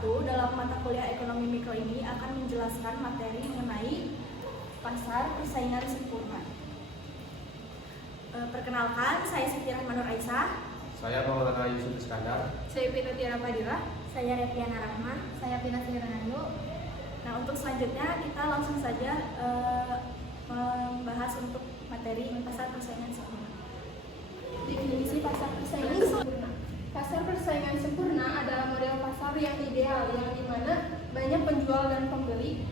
1 dalam mata kuliah ekonomi mikro ini akan menjelaskan materi mengenai pasar persaingan sempurna. Perkenalkan, saya Siti Rahmanur Aisyah. Saya Maulana Yusuf Iskandar. Saya Pita Tiara Padira. Saya Reviana Rahma. Saya Pina Siranayu. Nah, untuk selanjutnya kita langsung saja membahas untuk materi pasar persaingan sempurna. Definisi pasar persaingan sempurna. Pasar persaingan sempurna adalah model pasar yang ideal, yang dimana banyak penjual dan pembeli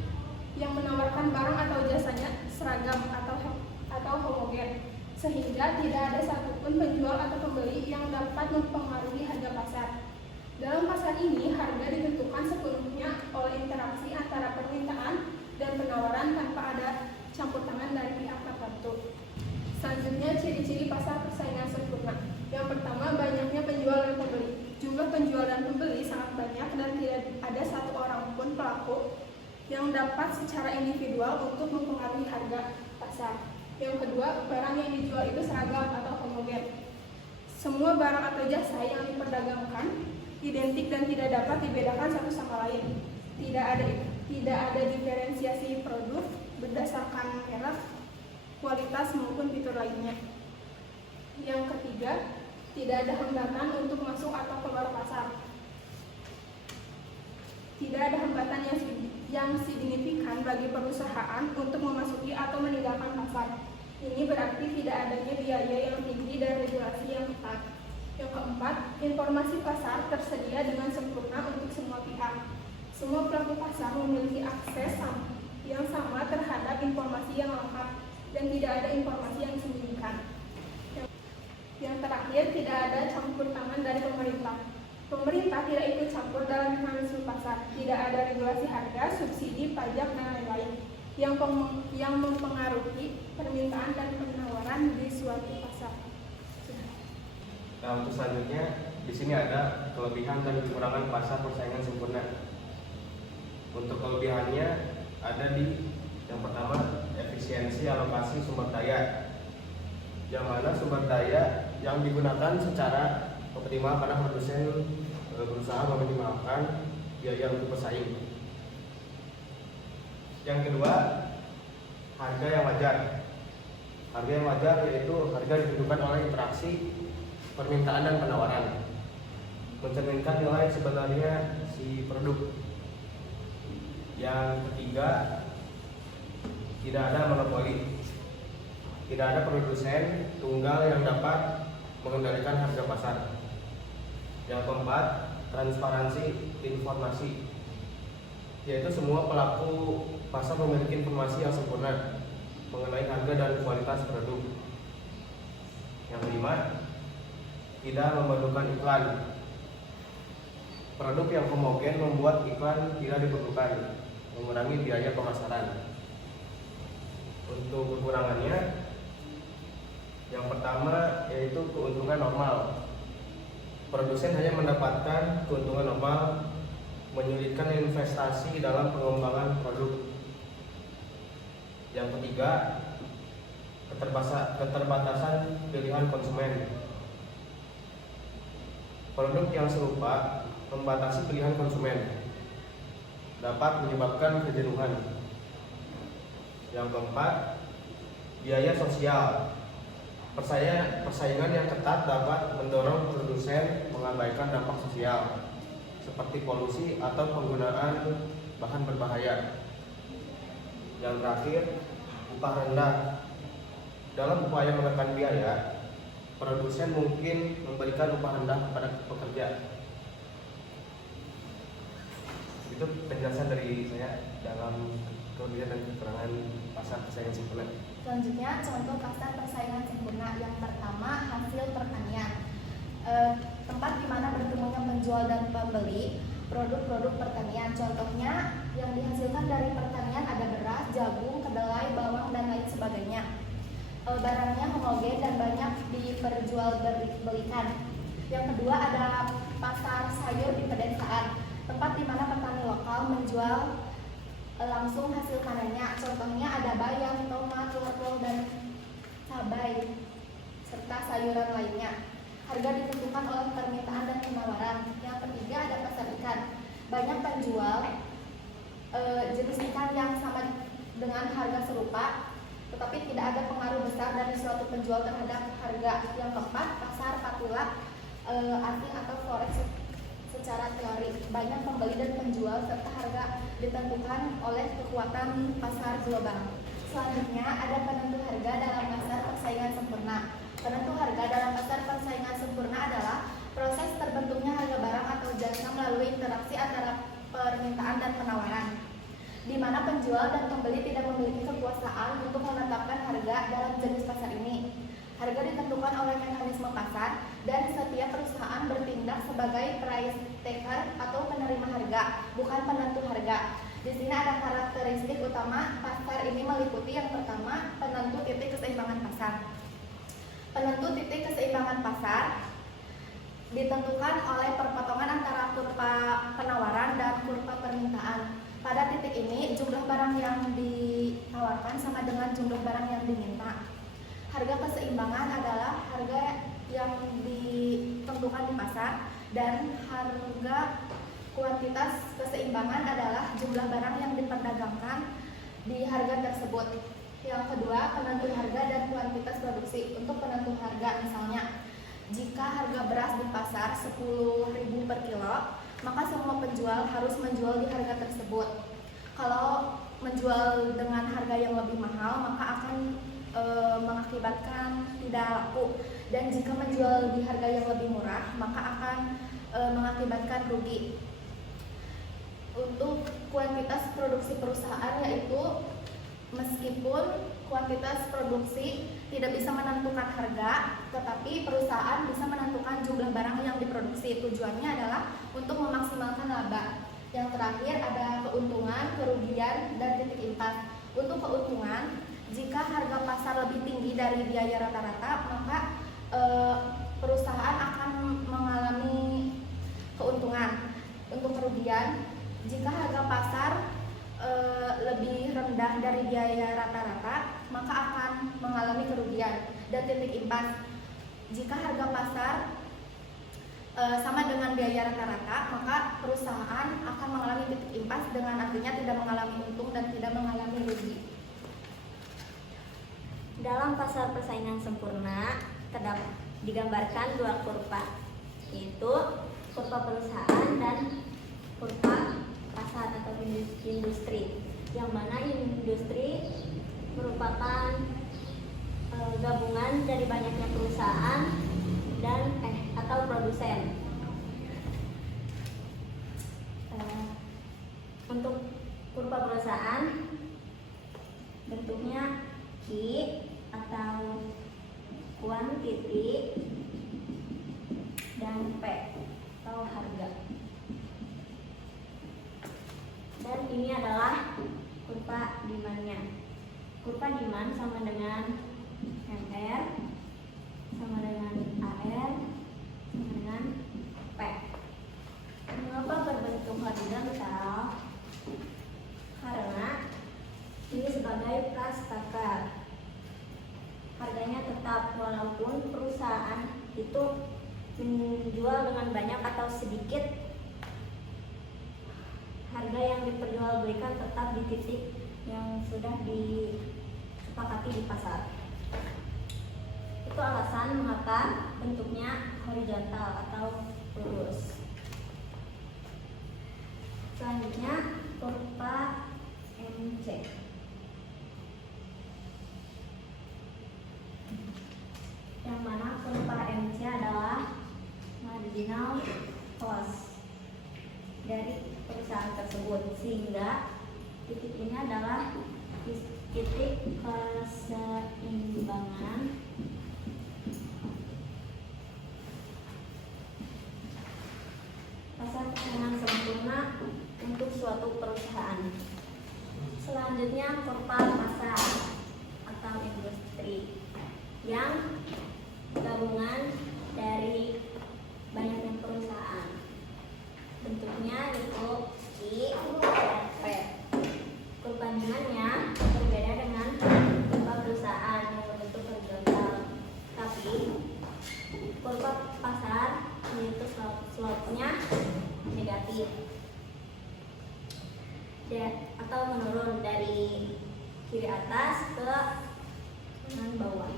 yang menawarkan barang atau jasanya seragam atau homogen, sehingga tidak ada satupun penjual atau pembeli yang dapat mempengaruhi harga pasar. Dalam pasar ini, harga ditentukan sepenuhnya oleh interaksi antara permintaan dan penawaran tanpa ada campur tangan dari pihak tertentu. Selanjutnya, ciri-ciri pasar persaingan sempurna. Yang pertama, banyaknya penjual dan pembeli. Jumlah penjual dan pembeli sangat banyak dan tidak ada satu orang pun pelaku yang dapat secara individual untuk mempengaruhi harga pasar. Yang kedua, barang yang dijual itu seragam atau homogen. Semua barang atau jasa yang diperdagangkan identik dan tidak dapat dibedakan satu sama lain. Tidak ada diferensiasi produk berdasarkan merek, kualitas maupun fitur lainnya. Yang ketiga, tidak ada hambatan untuk masuk atau keluar pasar. Tidak ada hambatan yang signifikan bagi perusahaan untuk memasuki atau meninggalkan pasar. Ini berarti tidak adanya biaya yang tinggi dan regulasi yang ketat. Yang keempat, informasi pasar tersedia dengan sempurna untuk semua pihak. Semua pelaku pasar memiliki akses yang sama terhadap informasi yang lengkap dan tidak ada informasi yang disembunyikan. Yang terakhir, tidak ada campur tangan dari pemerintah. Pemerintah tidak ikut campur dalam mekanisme pasar. Tidak ada regulasi harga, subsidi, pajak, dan lain-lain yang mempengaruhi permintaan dan penawaran di suatu pasar. Nah, untuk selanjutnya di sini ada kelebihan dan kekurangan pasar persaingan sempurna. Untuk kelebihannya ada di yang pertama, efisiensi alokasi sumber daya, yang mana sumber daya yang digunakan secara optimal karena produsen berusaha meminimalkan biaya untuk bersaing. Yang kedua, harga yang wajar. Harga yang wajar yaitu harga ditentukan oleh interaksi permintaan dan penawaran, mencerminkan nilai sebenarnya si produk. Yang ketiga, tidak ada monopoli. Tidak ada produsen tunggal yang dapat mengendalikan harga pasar. Yang keempat, transparansi informasi, yaitu semua pelaku pasar memiliki informasi yang sempurna mengenai harga dan kualitas produk. Yang kelima, tidak memerlukan iklan. Produk yang homogen membuat iklan tidak diperlukan, mengurangi biaya pemasaran. Untuk kekurangannya, yang pertama yaitu keuntungan normal. Produsen hanya mendapatkan keuntungan normal, menyulitkan investasi dalam pengembangan produk. Yang ketiga, keterbatasan pilihan konsumen. Produk yang serupa membatasi pilihan konsumen, dapat menyebabkan kejenuhan. Yang keempat, biaya sosial. Persaingan yang ketat dapat mendorong produsen mengabaikan dampak sosial seperti polusi atau penggunaan bahan berbahaya. Yang terakhir, upah rendah. Dalam upaya menekan biaya, produsen mungkin memberikan upah rendah kepada pekerja. Itu penjelasan dari saya dalam kelebihan dan kekurangan pasar persaingan sempurna. Selanjutnya, contoh pasar persaingan sempurna. Yang pertama, hasil pertanian. Tempat di mana bertemunya penjual dan pembeli produk-produk pertanian. Contohnya, yang dihasilkan dari pertanian ada beras, jagung, kedelai, bawang, dan lain sebagainya. Barangnya homogen dan banyak diperjualbelikan. Yang kedua, ada pasar sayur di pedesaan. Tempat di mana petani lokal menjual langsung hasil panennya. Contohnya ada bayam, tomat, wortel, dan cabai, serta sayuran lainnya. Harga ditentukan oleh permintaan dan penawaran. Yang ketiga ada pasar ikan. banyak penjual jenis ikan yang sama dengan harga serupa, tetapi tidak ada pengaruh besar dari suatu penjual terhadap harga. Yang keempat, pasar patula asing atau forex secara teori. Banyak pembeli dan penjual serta harga ditentukan oleh kekuatan pasar global. Selanjutnya ada penentu harga dalam pasar persaingan sempurna. Penentu harga dalam pasar persaingan sempurna adalah proses terbentuknya harga barang atau jasa melalui interaksi antara permintaan dan penawaran, di mana penjual dan pembeli tidak memiliki kekuasaan untuk menetapkan harga dalam jenis pasar ini. Harga ditentukan oleh mekanisme pasar dan setiap perusahaan bertindak sebagai price taker atau penerima harga, bukan penentu harga. Di sini ada karakteristik utama pasar ini meliputi yang pertama, penentu titik keseimbangan pasar. Penentu titik keseimbangan pasar ditentukan oleh perpotongan antara kurva penawaran dan kurva permintaan. Pada titik ini, jumlah barang yang ditawarkan sama dengan jumlah barang yang diminta. Harga keseimbangan adalah harga yang ditentukan di pasar, dan harga kuantitas keseimbangan adalah jumlah barang yang diperdagangkan di harga tersebut. Yang kedua, penentu harga dan kuantitas produksi. Untuk penentu harga, misalnya, jika harga beras di pasar 10.000 per kilo, maka semua penjual harus menjual di harga tersebut. Kalau menjual dengan harga yang lebih mahal, maka akan mengakibatkan tidak laku, dan jika menjual di harga yang lebih murah, maka akan mengakibatkan rugi. Untuk kuantitas produksi perusahaan, yaitu meskipun kuantitas produksi tidak bisa menentukan harga, tetapi perusahaan bisa menentukan jumlah barang yang diproduksi. Tujuannya adalah untuk memaksimalkan laba. Yang terakhir ada keuntungan, kerugian, dan titik impas. Untuk keuntungan, jika harga pasar lebih tinggi dari biaya rata-rata, maka perusahaan akan mengalami keuntungan. Untuk kerugian, jika harga pasar lebih rendah dari biaya rata-rata, maka akan mengalami kerugian. Dan titik impas, jika harga pasar sama dengan biaya rata-rata, maka perusahaan akan mengalami titik impas, dengan artinya tidak mengalami untung dan tidak mengalami rugi. Dalam pasar persaingan sempurna terdapat digambarkan dua kurva, yaitu kurva perusahaan dan kurva pasar atau industri, yang mana industri merupakan gabungan dari banyaknya perusahaan dan atau produsen. Untuk kurva perusahaan bentuknya Q atau kuantiti dan P atau harga. Dan ini adalah kurva demand-nya. Kurva demand sama dengan MR sama dengan AR sama dengan P. Mengapa berbentuk horizontal? Karena ini sebagai price taker. Harganya tetap walaupun perusahaan itu menjual dengan banyak atau sedikit, harga yang diperjualbelikan tetap di titik yang sudah disepakati di pasar. Itu alasan mengapa bentuknya horizontal atau lurus. Selanjutnya kurva MC. Yang mana kurva MC adalah marginal cost dari perusahaan tersebut, sehingga titik ini adalah titik keseimbangan pasar persaingan sempurna untuk suatu perusahaan. Selanjutnya kurva pasar atau industri, yang gabungan dari banyaknya perusahaan. Bentuknya itu I dan P. Kurva demandnya berbeda dengan kurva perusahaan yang berbentuk horizontal, tapi kurva pasar yaitu slope-nya negatif. atau menurun dari kiri atas ke kanan bawah.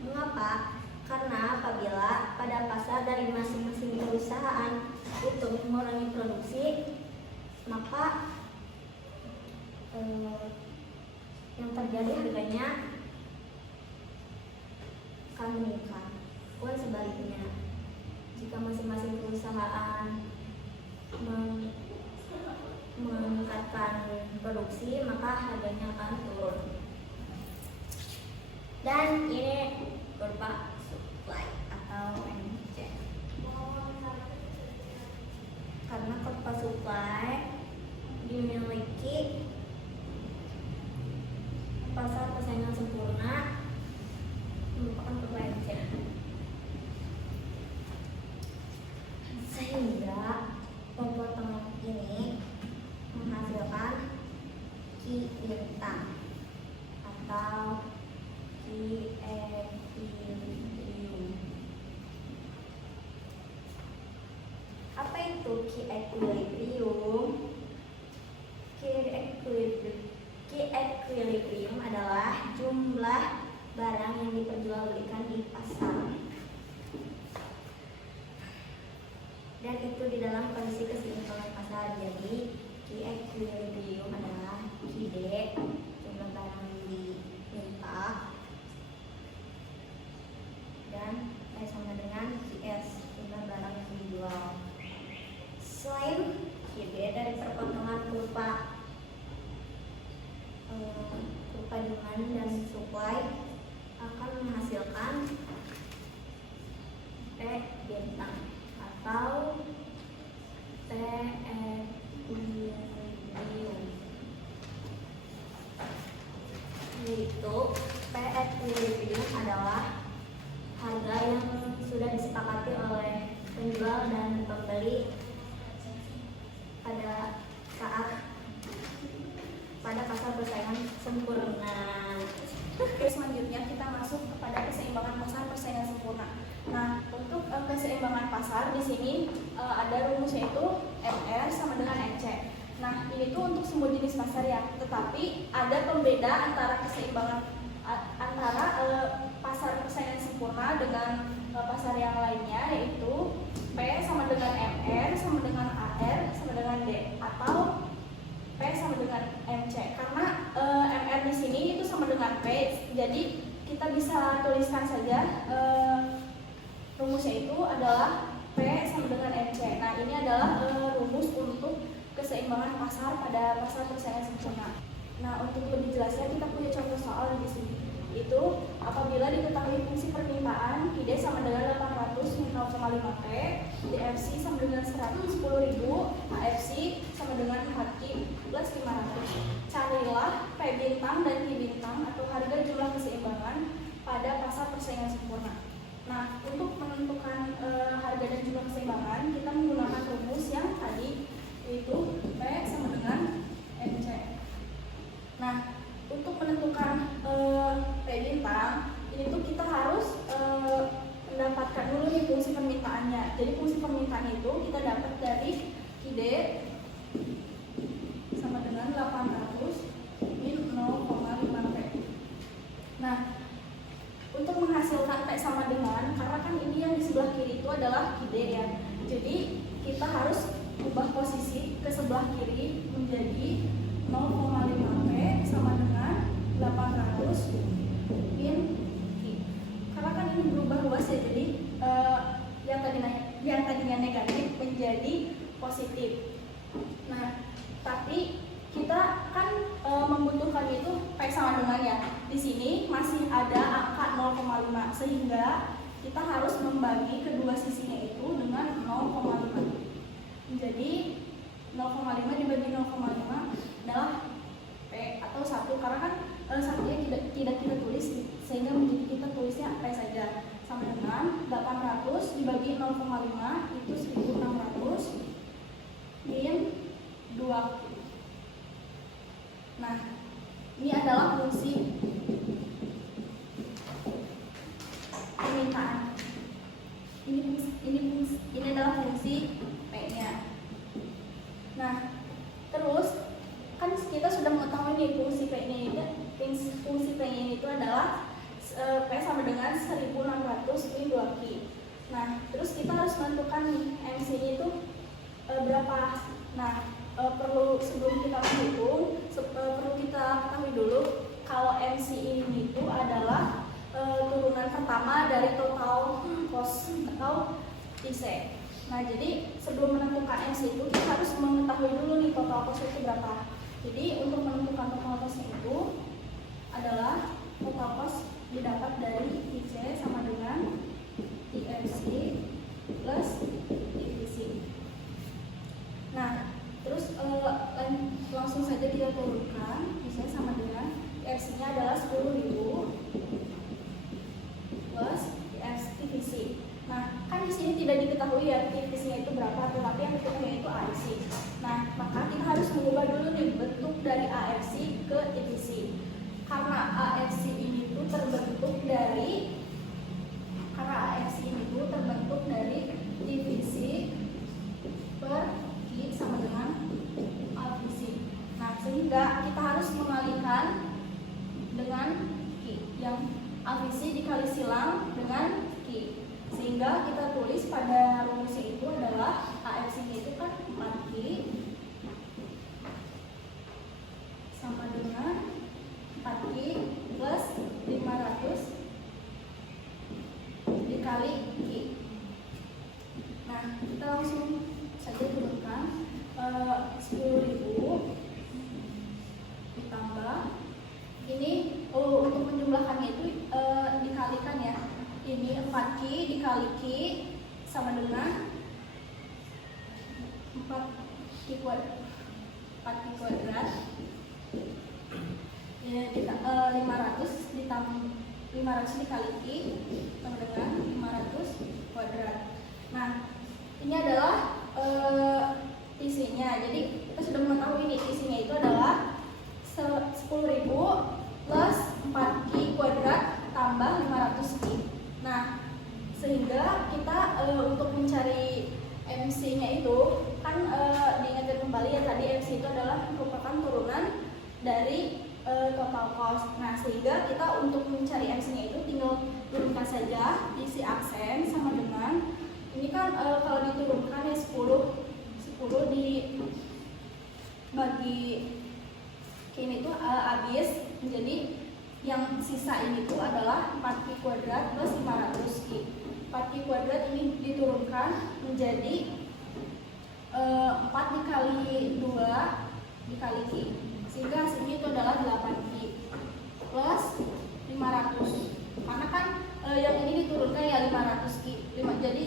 Mengapa? Karena apabila pada pasar dari masing-masing perusahaan itu mengurangi produksi, maka yang terjadi harganya akan meningkat. Pun sebaliknya, jika masing-masing perusahaan meningkatkan produksi, maka harganya akan turun. Dan ini berupa supply atau MC. Karena kurva supply dimiliki pasar persaingan sempurna merupakan kurva MC. Sehingga potongan ini menghasilkan Ki bintang atau Ki equilibrium. Apa itu Ki equilibrium? Ki equilibrium adalah jumlah barang yang diperjualbelikan di pasar, dan itu di dalam kondisi keseimbangan pasar. Jadi Ki equilibrium adalah Ki D, jumlah barang yang diminta, dan P sama dengan Qs, jumlah barang yang dijual. Selain Ki D, dari perpotongan kurva demand dan supply akan menghasilkan P bintang atau P equilibrium, yaitu P equilibrium adalah harga yang sudah disepakati oleh penjual dan pembeli pada pasar persaingan sempurna. Oke, selanjutnya kita masuk kepada keseimbangan pasar persaingan sempurna. Nah, untuk keseimbangan pasar di sini ada rumusnya itu MR sama dengan MC. Nah, ini tuh untuk semua jenis pasar ya, tetapi ada pembeda antara keseimbangan antara pasar persaingan sempurna dengan pasar yang lainnya, yaitu P sama dengan MR sama dengan AR sama dengan D, atau P sama dengan MC. Karena MR di sini itu sama dengan P, jadi kita bisa tuliskan saja rumusnya itu adalah P sama dengan MC. Nah, ini adalah rumus untuk keseimbangan pasar pada pasar persaingan sempurna. Nah, untuk lebih jelasnya kita punya contoh soal di sini. Itu apabila diketahui fungsi permintaan Q sama dengan 800 min 0,5 P, DFC sama dengan 110.000, AFC sama dengan HQ plus 500. Carilah P bintang dan Q bintang atau harga jumlah keseimbangan pada pasar persaingan sempurna. Nah, untuk menentukan harga dan jumlah keseimbangan, kita menggunakan rumus yang tadi, yaitu P sama dengan MC. Nah, untuk menentukan P bintang, ini tuh kita harus mendapatkan dulu nih fungsi permintaannya. Jadi fungsi permintaan itu kita dapat dari Q sama dengan 800 min 0,5 P. Nah, untuk menghasilkan P sama dengan, karena kan ini yang di sebelah kiri itu adalah Q ya. Jadi kita harus ubah posisi ke sebelah kiri menjadi 0,5 P sama dengan 800 min Q. Karena kan ini berubah luas ya, jadi yang tadinya negatif menjadi positif. Nah, tapi kita kan membutuhkan itu P sama dengan ya. Di sini masih ada angka 0,5, sehingga kita harus membagi kedua sisinya itu dengan 0,5. Jadi 0,5 dibagi 0,5 adalah P atau 1, karena kan satunya tidak kita tulis, sehingga menjadi kita tulisnya P saja, sama dengan 800 dibagi 0,5 itu 1600 min 2. Nah, ini adalah fungsi permintaan. Ini adalah fungsi P-nya. Nah, terus kita harus menentukan nih MC-nya itu berapa. Nah, perlu sebelum kita menghitung, perlu kita ketahui dulu kalau MC ini itu adalah turunan pertama dari total cost atau TC. Nah, jadi sebelum menentukan MC itu kita harus mengetahui dulu nih total cost itu berapa. Jadi untuk menentukan total cost itu adalah total cost didapat dari TC sama dengan TMC plus TVC. Nah, terus langsung saja kita turunkan, misalnya sama dengan TMC-nya adalah 10.000 plus TVC. Nah, kan di sini tidak diketahui ya TVC-nya itu berapa, tetapi yang diketahui itu AFC. Nah, maka kita harus mengubah dulu nih bentuk dari AFC ke TVC. Karena AFC ini tuh terbentuk dari TVC per Q sama dengan AVC. Nah, sehingga kita harus mengalihkan dengan Q, yang AVC dikali silang dengan Q, sehingga kita tulis pada rumusnya itu adalah AFC itu kan 4Q sama dengan 4Q plus 500 dikali Q. Nah, kita langsung saja turunkan 10.000 ditambah ini untuk menjumlahkannya itu dikalikan ya. Ini 4Q dikali Q sama dengan 4Q kuadrat ya, 500 ditambah 500 dikali Q sama dengan 500 kuadrat. Nah, ini adalah TC-nya. Jadi kita sudah mengetahui nih TC-nya itu adalah 10.000 plus 4Q kuadrat tambah 500Q. Nah, sehingga kita untuk mencari MC-nya itu kan diingatkan kembali ya, tadi MC itu adalah merupakan turunan dari total cost. Nah, sehingga kita untuk mencari MC-nya itu tinggal turunkan saja isi aksen sama dengan ini kan kalau diturunkan ya 10 dibagi ini tuh habis menjadi yang sisa ini tuh adalah 4Q kuadrat plus 500Q. 4Q kuadrat ini diturunkan menjadi 4 dikali 2 dikali Q, sehingga hasilnya itu adalah 8Q plus 500. Karena kan yang ini diturunkan ya 500Q, jadi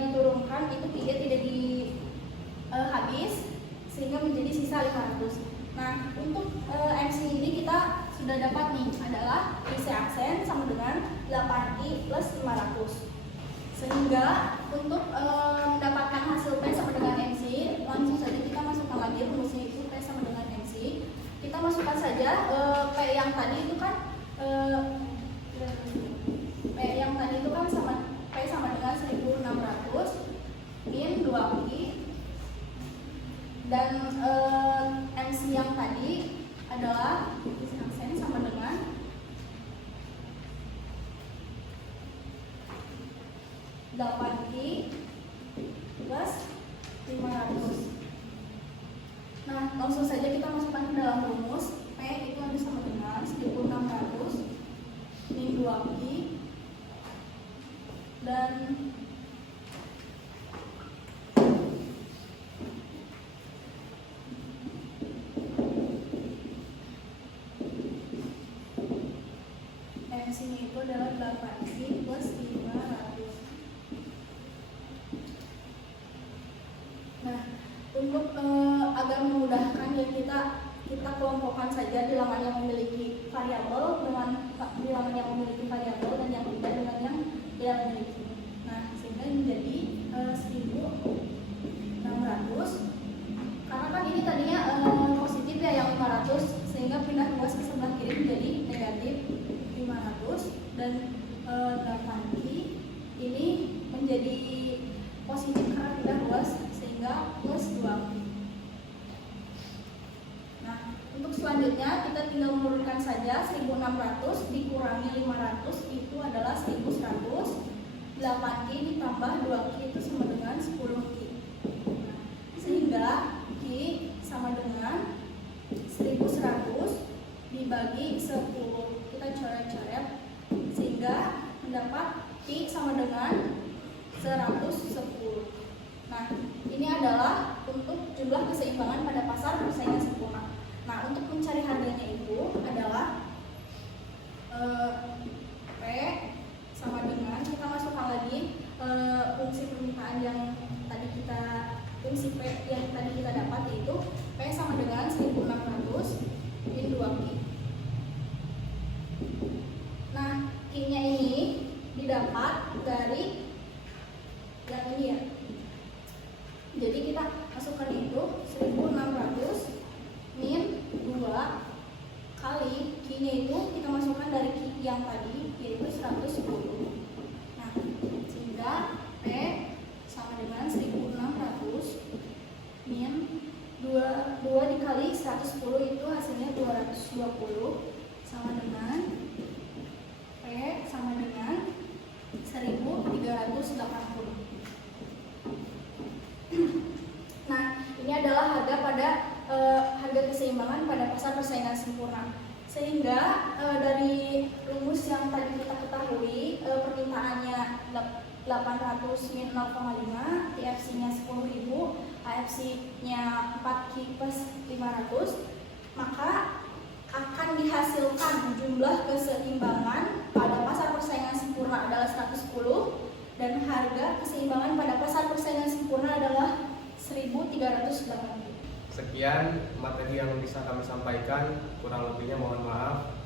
diturunkan itu Q-nya tidak habis sehingga menjadi sisa 500. Nah, untuk MC ini kita sudah dapat nih adalah isi aksen sama dengan 8Q plus 500. Sehingga untuk mendapatkan hasil P sama dengan MC, langsung saja kita masukkan lagi rumusnya itu P sama dengan MC. Kita masukkan saja P yang tadi itu kan P sama dengan 1600 min 2Q, dan MC yang tadi adalah isi aksen sama dengan 8Q plus 500. Nah, langsung saja kita masukkan ke dalam rumus. P itu ada sama dengan 1600 min 2Q, dan MC-nya itu adalah 8Q plus 500. Nah, untuk agar memudahkan ya kita kelompokkan saja bilangan yang memiliki variabel dengan bilangan yang memiliki variabel dan yang tidak dengan yang tidak memiliki. Nah, sehingga menjadi 1600. Karena kan ini tadinya positif ya yang 500, sehingga pindah luas ke sebelah kiri menjadi negatif 500, dan 8Q ini menjadi positif karena pindah luas sehingga plus 2Q. Nah, untuk selanjutnya kita tinggal menurunkan saja 1600 dikurangi 500 itu adalah 1100. 8Q ditambah Q sama dengan 110. Nah, ini adalah untuk jumlah keseimbangan pada pasar persaingan sempurna. Nah, untuk mencari harganya itu adalah P sama dengan, kita masukkan lagi fungsi permintaan yang tadi kita, fungsi P yang tadi kita dapat, yaitu P sama dengan 1600 min 2Q. Nah, Q-nya ini didapat dari yang ini ya. Jadi kita masukkan itu 1600 min 2 kali Q-nya itu kita masukkan dari Q yang tadi, yaitu 110. Nah, sehingga P sama dengan 1600 min 2 dikali 110 itu hasilnya 220, sama dengan P sama dengan 1380. Nah, ini adalah harga pada harga keseimbangan pada pasar persaingan sempurna. Sehingga dari rumus yang tadi kita ketahui, permintaannya 800 min 0,5, TFC-nya 10.000, AFC-nya 4Q plus 500, maka akan dihasilkan jumlah keseimbangan pada pasar persaingan sempurna adalah 110 dan harga keseimbangan pada pasar persaingan sempurna adalah 1.380. Sekian materi yang bisa kami sampaikan, kurang lebihnya mohon maaf.